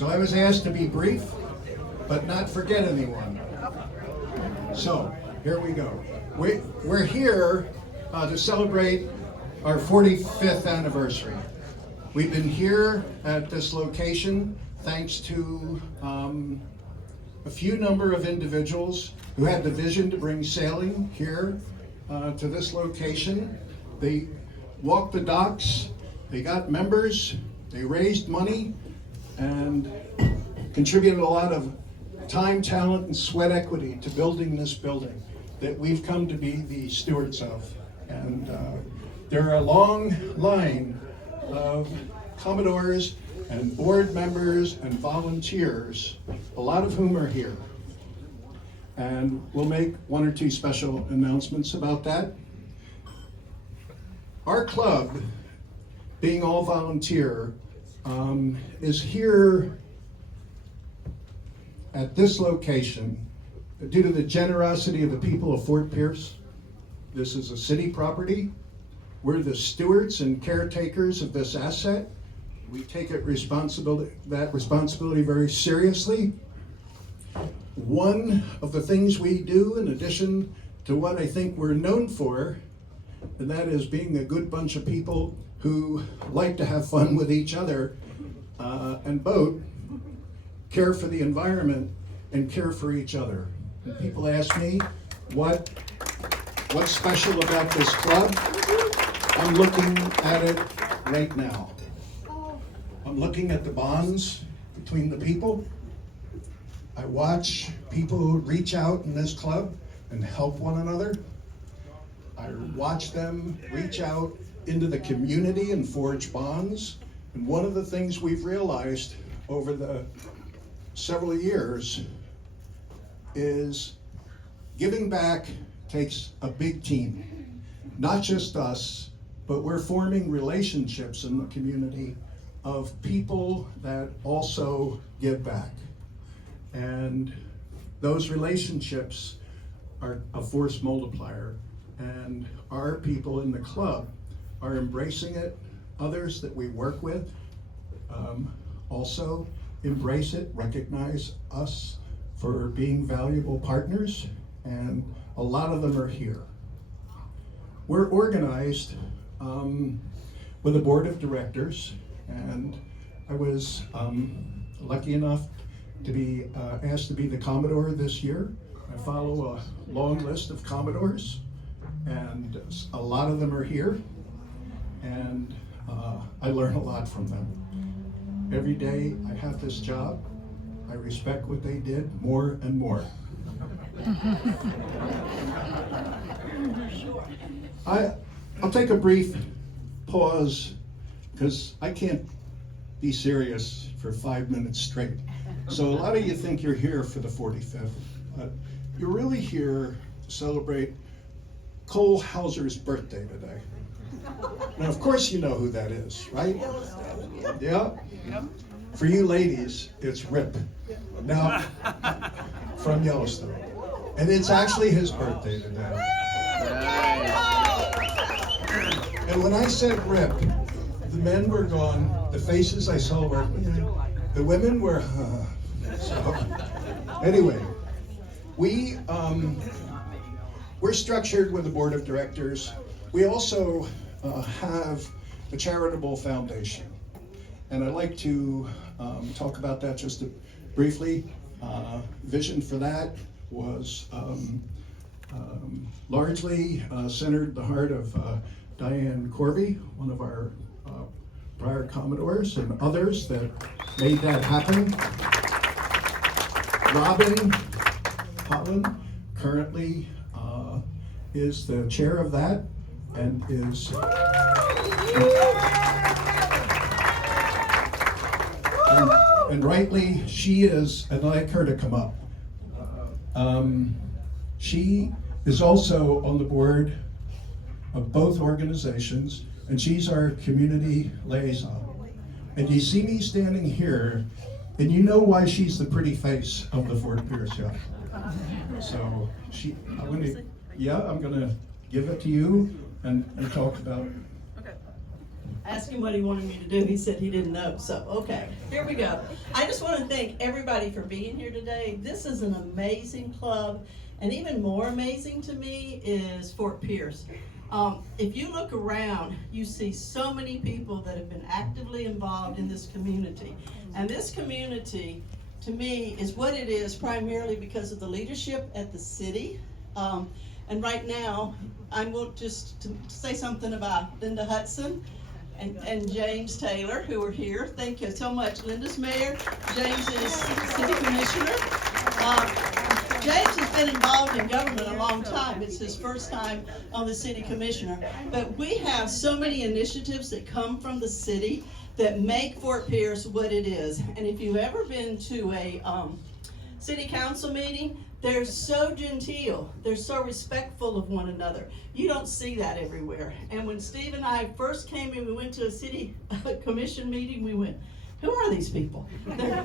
So I was asked to be brief, but not forget anyone. So here we go. We're here to celebrate our 45th anniversary. We've been here at this location thanks to a few number of individuals who had the vision to bring sailing here to this location. They walked the docks, they got members, they raised money, and contributed a lot of time, talent, and sweat equity to building this building that we've come to be the stewards of. And there are a long line of Commodores and board members and volunteers, a lot of whom are here. And we'll make one or two special announcements about that. Our club, being all volunteer, is here at this location due to the generosity of the people of Fort Pierce. This is a city property. We're the stewards and caretakers of this asset. We take that responsibility very seriously. One of the things we do, in addition to what I think we're known for, and that is being a good bunch of people who like to have fun with each other and boat, care for the environment, and care for each other. And people ask me, what's special about this club? I'm looking at it right now. I'm looking at the bonds between the people. I watch people reach out in this club and help one another. I watch them reach out into the community and forge bonds. And one of the things we've realized over the several years is giving back takes a big team. Not just us, but we're forming relationships in the community of people that also give back. And those relationships are a force multiplier. And our people in the club are embracing it. Others that we work with also embrace it, recognize us for being valuable partners, and a lot of them are here. We're organized with a board of directors, and I was lucky enough to be asked to be the Commodore this year. I follow a long list of Commodores, and a lot of them are here, and I learn a lot from them. Every day I have this job, I respect what they did more and more. I'll take a brief pause because I can't be serious for 5 minutes straight. So a lot of you think you're here for the 45th, but you're really here to celebrate Cole Hauser's birthday today. Now, of course you know who that is, right? Yeah? For you ladies, it's Rip. Now, from Yellowstone. And it's actually his birthday today. And when I said Rip, the men were gone, the faces I saw were, the women were, So, anyway, we're structured with a board of directors. We also have a charitable foundation. And I'd like to talk about that just briefly. Vision for that was largely centered the heart of Diane Corby, one of our prior Commodores, and others that made that happen. Robin Holland currently is the chair of that and is and rightly she is, and I'd like her to come up. She is also on the board of both organizations, and she's our community liaison. And you see me standing here, and you know why she's the pretty face of the Fort Pierce Yacht Club. So I'm gonna give it to you and talk about. Okay. asked him what he wanted me to do. He said he didn't know. So, okay, here we go. I just want to thank everybody for being here today. This is an amazing club, and even more amazing to me is Fort Pierce. If you look around, you see so many people that have been actively involved in this community. And this community, to me, is what it is primarily because of the leadership at the city. And right now, I want just to say something about Linda Hudson and James Taylor, who are here. Thank you so much. Linda's mayor, James is city commissioner. James has been involved in government a long time. It's his first time on the city commissioner. But we have so many initiatives that come from the city that make Fort Pierce what it is. And if you've ever been to a city council meeting, they're so genteel. They're so respectful of one another. You don't see that everywhere. And when Steve and I first came in, we went to a city commission meeting, we went, who are these people?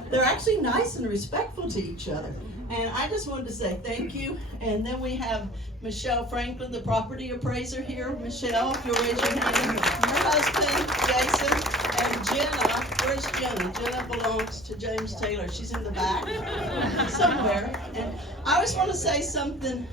They're actually nice and respectful to each other. And I just wanted to say thank you. And then we have Michelle Franklin, the property appraiser here. Michelle, if you'll raise your hand. Her husband, Jason, and Jenna. Where's Jenna? Jenna belongs to James Taylor. She's in the back somewhere. And I just want to say something.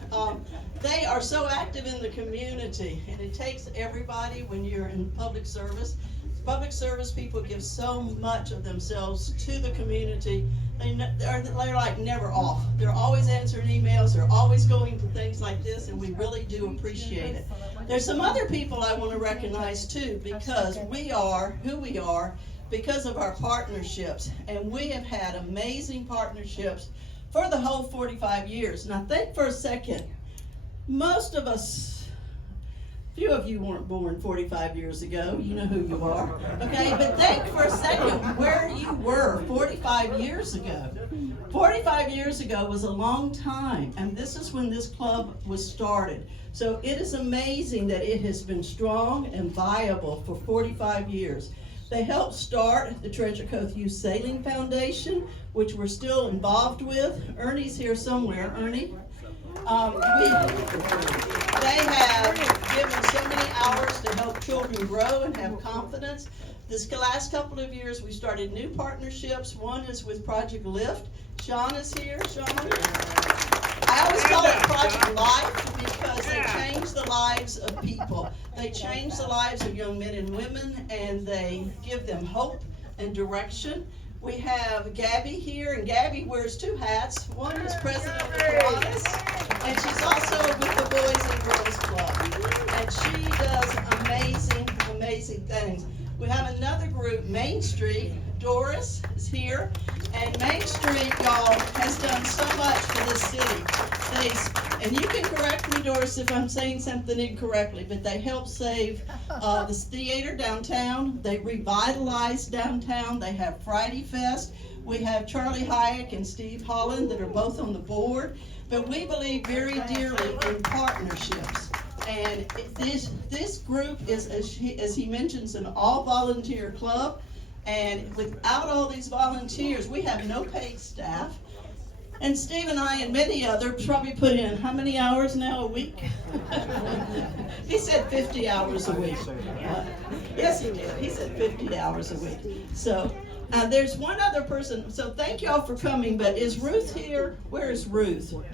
They are so active in the community, and it takes everybody when you're in public service. Public service people give so much of themselves to the community. They're like never off. They're always answering emails. They're always going to things like this, and we really do appreciate it. There's some other people I want to recognize too, because we are who we are because of our partnerships, and we have had amazing partnerships for the whole 45 years. Now think for a second, most of us, few of you weren't born 45 years ago. You know who you are. Okay, but think for a second where you were 45 years ago. 45 years ago was a long time, and this is when this club was started. So it is amazing that it has been strong and viable for 45 years. They helped start the Treasure Cove Youth Sailing Foundation, which we're still involved with. Ernie's here somewhere. Ernie? They have given so many hours to help children grow and have confidence. This last couple of years, we started new partnerships. One is with Project Lift. Shawn is here. Shawn? I always call it Project Life because they change the lives of people. They change the lives of young men and women, and they give them hope and direction. We have Gaby here, and Gaby wears two hats. One is president of the Kiwanis, and she's also with the Boys and Girls Club. And she does amazing, amazing things. We have another group, Main Street. Doris is here, and Main Street, y'all, has done so much for this city. And you can correct me, Doris, if I'm saying something incorrectly, but they helped save this theater downtown. They revitalized downtown. They have Friday Fest. We have Charlie Hayek and Steve Holland that are both on the board. But we believe very dearly in partnerships. And this group is, as he mentions, an all-volunteer club. And without all these volunteers, we have no paid staff. And Steve and I and many others probably put in how many hours now a week? He said 50 hours a week. Yes, he did. He said 50 hours a week. So there's one other person. So thank y'all for coming. But is Ruth here? Where is Ruth? Ruth,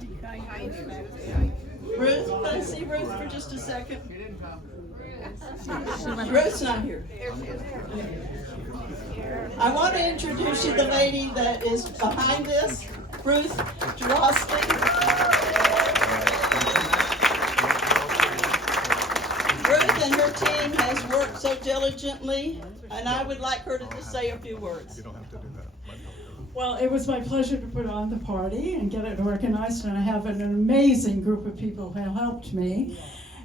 can I see Ruth for just a second? Ruth's not here. I want to introduce you to the lady that is behind this, Ruth Jarosky. Ruth and her team has worked so diligently, and I would like her to just say a few words. You don't have to do that. Well, it was my pleasure to put on the party and get it organized, and I have an amazing group of people who helped me.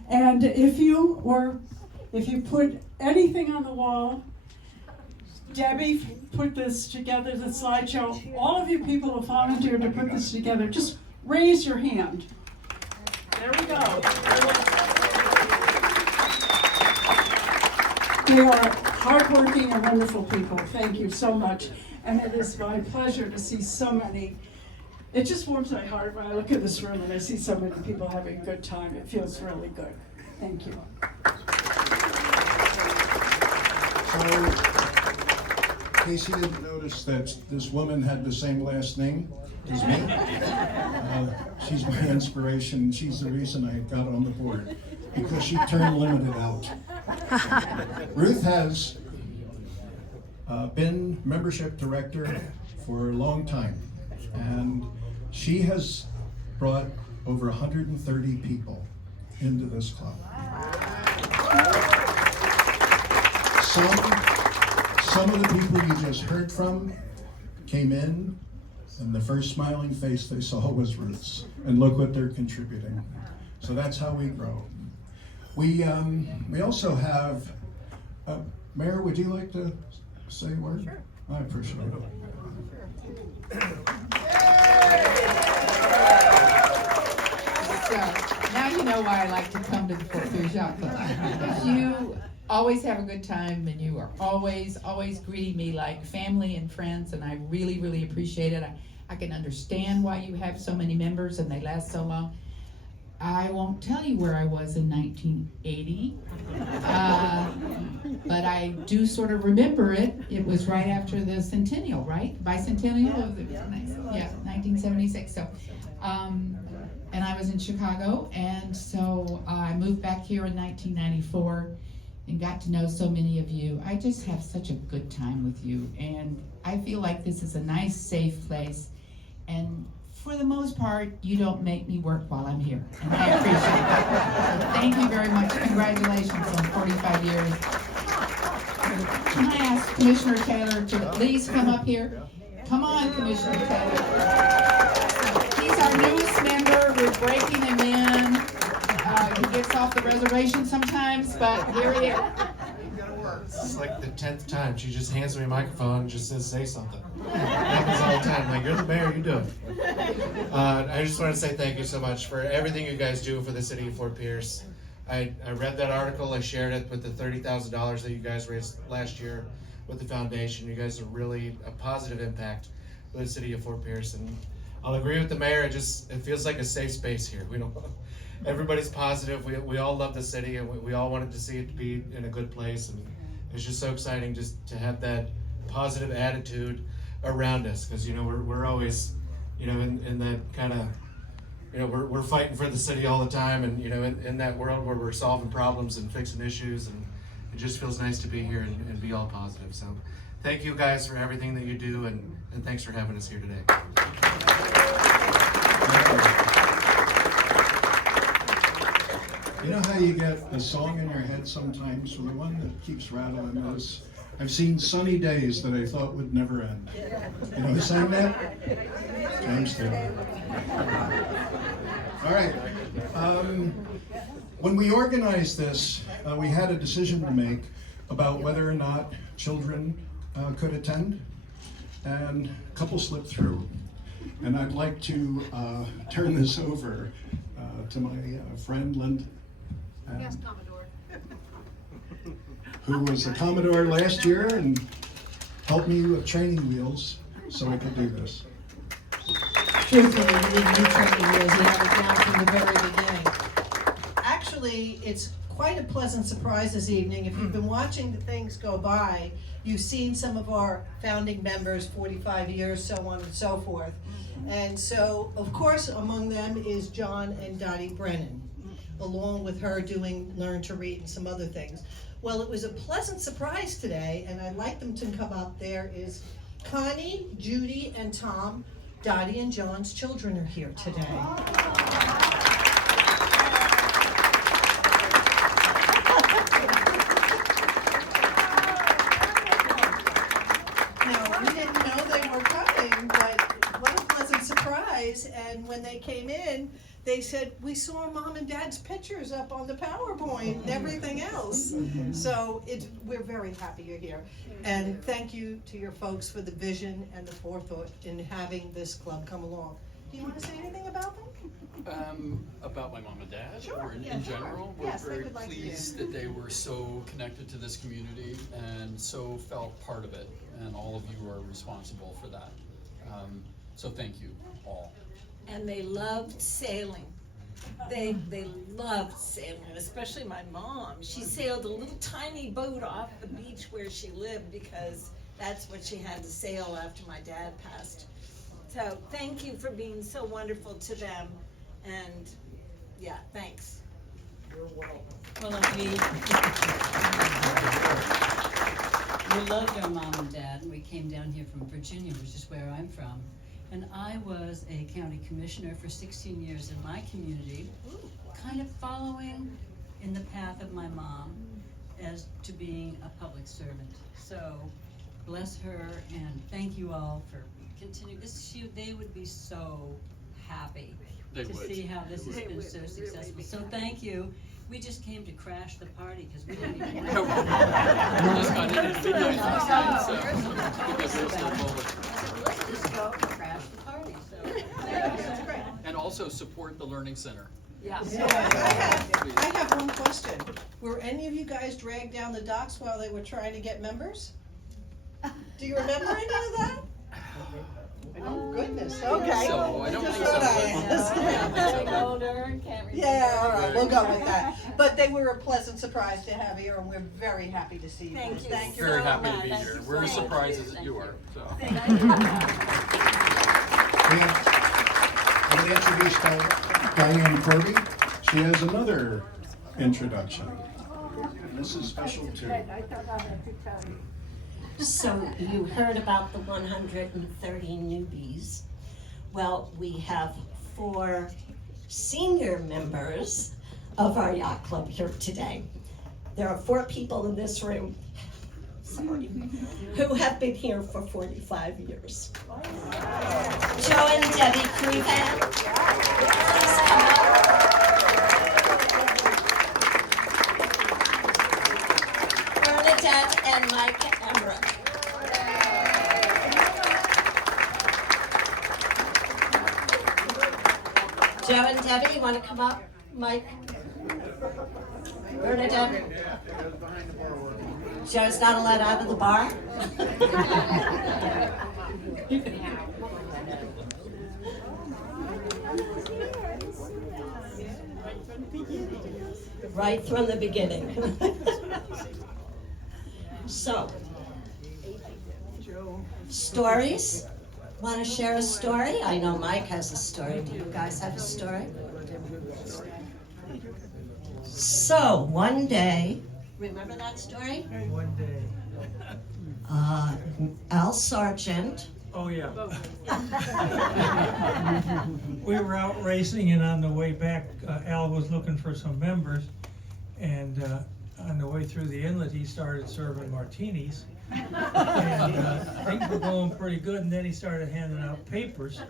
And if you put anything on the wall, Debbie put this together, the slideshow. All of you people who volunteered to put this together, just raise your hand. There we go. They are hardworking and wonderful people. Thank you so much. And it is my pleasure to see so many. It just warms my heart when I look at this room and I see so many people having a good time. It feels really good. Thank you. So, in case you didn't notice that this woman had the same last name as me, she's my inspiration. She's the reason I got on the board, because she turned limited out. Ruth has been membership director for a long time, and she has brought over 130 people into this club. Some of the people you just heard from came in, and the first smiling face they saw was Ruth's, and look what they're contributing. So that's how we grow. We also have, Mayor, would you like to say a word? Sure. I appreciate it. So, now you know why I like to come to the Fort Pierce Yacht Club. Because you always have a good time, and you are always greeting me like family and friends, and I really, really appreciate it. I can understand why you have so many members and they last so long. I won't tell you where I was in 1980, but I do sort of remember it. It was right after the centennial, right? Bicentennial of the, yeah, 1976. So, and I was in Chicago, and so I moved back here in 1994 and got to know so many of you. I just have such a good time with you, and I feel like this is a nice, safe place, and for the most part, you don't make me work while I'm here, and I appreciate that. So thank you very much. Congratulations on 45 years. Can I ask Commissioner Taylor to please come up here? Come on, Commissioner Taylor. He's our newest member. We're breaking him in. He gets off the reservation sometimes, but here he is. It's like the 10th time. She just hands me a microphone and just says, say something. Happens all the time. Like, you're the mayor, you do it. I just want to say thank you so much for everything you guys do for the city of Fort Pierce. I read that article, I shared it with the $30,000 that you guys raised last year with the foundation. You guys are really a positive impact for the city of Fort Pierce. And I'll agree with the mayor, it feels like a safe space here. Everybody's positive. We all love the city, and we all wanted to see it to be in a good place, and it's just so exciting just to have that positive attitude around us, because we're always in that kind of we're fighting for the city all the time, and in that world where we're solving problems and fixing issues, and it just feels nice to be here and be all positive. So thank you guys for everything that you do, and thanks for having us here today. You know how you get a song in your head sometimes? Well, the one that keeps rattling is, I've seen sunny days that I thought would never end. You know who sang that? James Taylor. All right. When we organized this, we had a decision to make about whether or not children could attend, and a couple slipped through. And I'd like to turn this over to my friend Linda. Yes, Commodore. Who was a Commodore last year and helped me with training wheels so I could do this. Truthfully, you didn't need training wheels, you had it down from the very beginning. Actually, it's quite a pleasant surprise this evening. If you've been watching the things go by, you've seen some of our founding members, 45 years, so on and so forth. And so, of course, among them is John and Dottie Brennan, along with her doing Learn to Read and some other things. Well, it was a pleasant surprise today, and I'd like them to come up. There is Connie, Judy, and Tom. Dottie and John's children are here today. Now, we didn't know they were coming, but what a pleasant surprise. And when they came in, they said, we saw Mom and Dad's pictures up on the PowerPoint and everything else. So we're very happy you're here. And thank you to your folks for the vision and the forethought in having this club come along. Do you want to say anything about them? About my mom and dad, Sure, or in yeah, sure. general, we're Yes, they very would like to pleased hear. that they were so connected to this community and so felt part of it, and all of you are responsible for that. So thank you all. And they loved sailing. They loved sailing, especially my mom. She sailed a little tiny boat off the beach where she lived because that's what she had to sail after my dad passed. So thank you for being so wonderful to them, and yeah, thanks. Well, we love your mom and dad, and we came down here from Virginia, which is where I'm from. And I was a county commissioner for 16 years in my community, kind of following in the path of my mom as to being a public servant. So bless her, and thank you all for continuing. They would be so happy to see how this has been so successful. So thank you. We just came to crash the party because we didn't even. We just got in at midnight last night, so because we're still full. Let's just go and crash the party. So And also support the Learning Center. yeah. I have one question. Were any of you guys dragged down the docks while they were trying to get members? Do you remember any of that? Oh, goodness, okay. So, I don't Just think so, thought I but- asked. Getting older and can't remember. Yeah, all right, we'll go with that. But they were a pleasant surprise to have here, and we're very happy to see you. Thank you. Thank you Very very happy to much. be here. We're as surprised as you are, so. We have, I'm going to introduce Diane Corby. She has another introduction. And this is special too. So you heard about the 130 newbies. Well, we have 4 senior members of our yacht club here today. There are 4 people in this room, sorry, who have been here for 45 years. Joe and Debbie Cruvan, please come up. Bernadette and Mike Emmerich. Joe and Debbie, you want to come up? Mike? Bernadette? Joe's not allowed out of the bar? Right from the beginning. So, stories? Want to share a story? I know Mike has a story. Do you guys have a story? So, one day, remember that story? One day. Al Sargent. Oh, yeah. We were out racing, and on the way back, Al was looking for some members, and on the way through the inlet, he started serving martinis. And things were going pretty good, and then he started handing out papers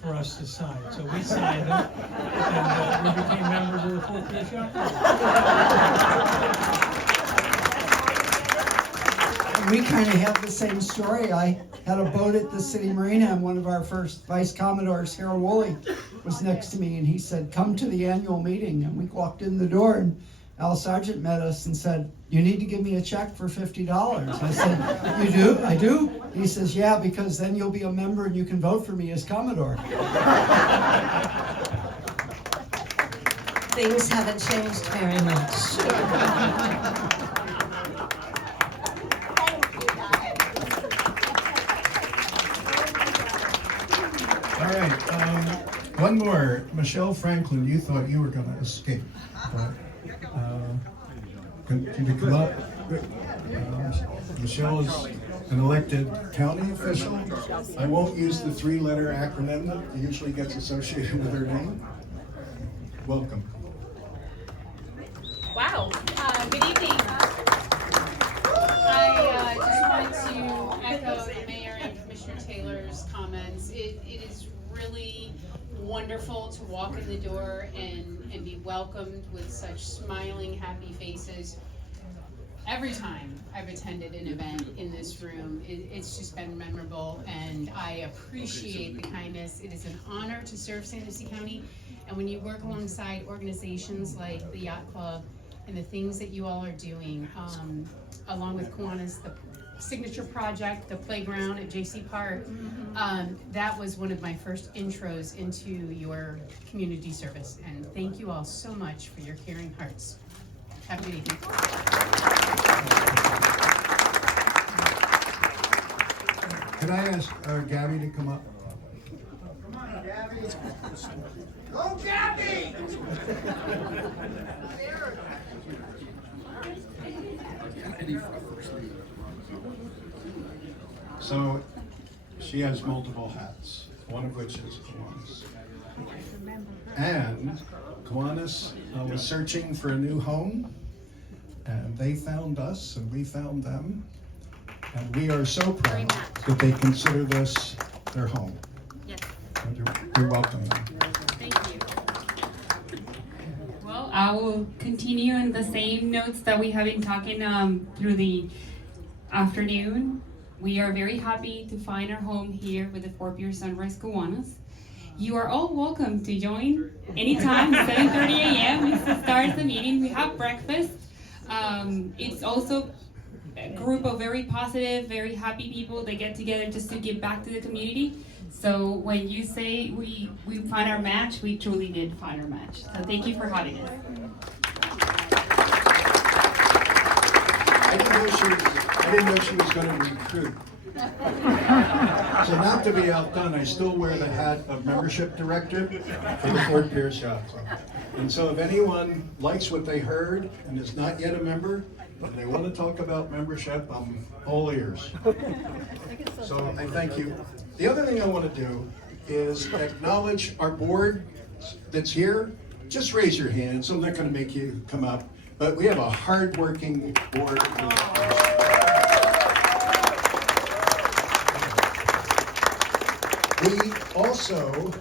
for us to sign. So we signed them, and we became members of the Fort Pierce Yacht Club. We kind of have the same story. I had a boat at the city marina, and one of our first vice commodores, Harold Woolley, was next to me, and he said, "Come to the annual meeting." And we walked in the door, and Al Sargent met us and said, "You need to give me a check for $50. I said, "You do?" "I do." He says, "Yeah, because then you'll be a member and you can vote for me as Commodore." Things haven't changed very much. All right, one more. Michelle Franklin, you thought you were going to escape. But, can you come up? Michelle is an elected county official. I won't use the 3-letter acronym that usually gets associated with her name. Welcome. Wow, good evening. I just wanted to echo the Mayor and Commissioner Taylor's comments. It is really wonderful to walk in the door and be welcomed with such smiling, happy faces. Every time I've attended an event in this room, it's just been memorable, and I appreciate the kindness. It is an honor to serve Santa Lucie County, and when you work alongside organizations like the Yacht Club, and the things that you all are doing, along with Kiwanis, the signature project, the playground at JC Park. That was one of my first intros into your community service, and thank you all so much for your caring hearts. Have a good evening. Can I ask Gaby to come up? Come on, Gaby. Go, Gaby! So she has multiple hats, one of which is Kiwanis. And Kiwanis was searching for a new home, and they found us, and we found them. And we are so proud that they consider this their home. Yes. And you're welcome. Thank you. Well, I will continue in the same notes that we have been talking through the afternoon. We are very happy to find our home here with the Fort Pierce Sunrise Kiwanis. You are all welcome to join anytime, 7:30 a.m. is the start of the meeting. We have breakfast. It's also a group of very positive, very happy people that get together just to give back to the community. So when you say we find our match, we truly did find our match. So thank you for having us. I didn't know she was going to recruit. So not to be outdone, I still wear the hat of membership director for the Fort Pierce Yacht Club. And so if anyone likes what they heard and is not yet a member, and they want to talk about membership, I'm all ears. So I thank you. The other thing I want to do is acknowledge our board that's here. Just raise your hands. I'm not going to make you come up, but we have a hard-working board. We also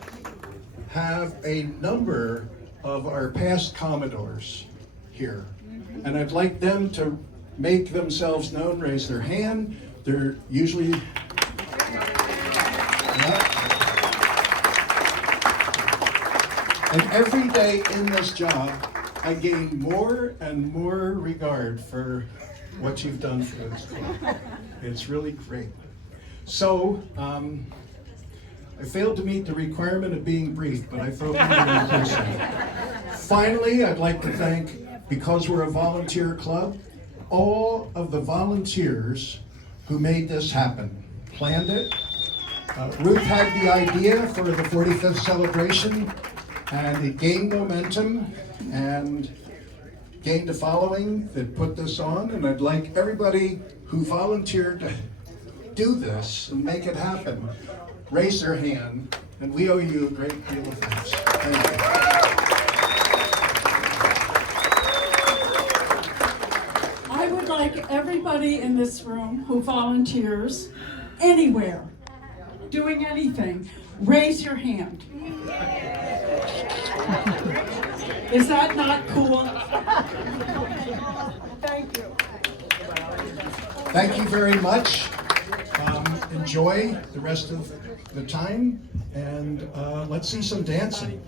have a number of our past Commodores here, and I'd like them to make themselves known, raise their hand. They're usually and every day in this job, I gain more and more regard for what you've done for this club. It's really great. So, I failed to meet the requirement of being brief, but I felt very inclusive. Finally, I'd like to thank, because we're a volunteer club, all of the volunteers who made this happen, planned it. Ruth had the idea for the 45th celebration, and it gained momentum and gained a following that put this on, and I'd like everybody who volunteered to do this and make it happen, raise their hand, and we owe you a great deal of thanks. Thank you. I would like everybody in this room who volunteers anywhere, doing anything, raise your hand. Is that not cool? Thank you. Thank you very much. Enjoy the rest of the time, and let's see some dancing.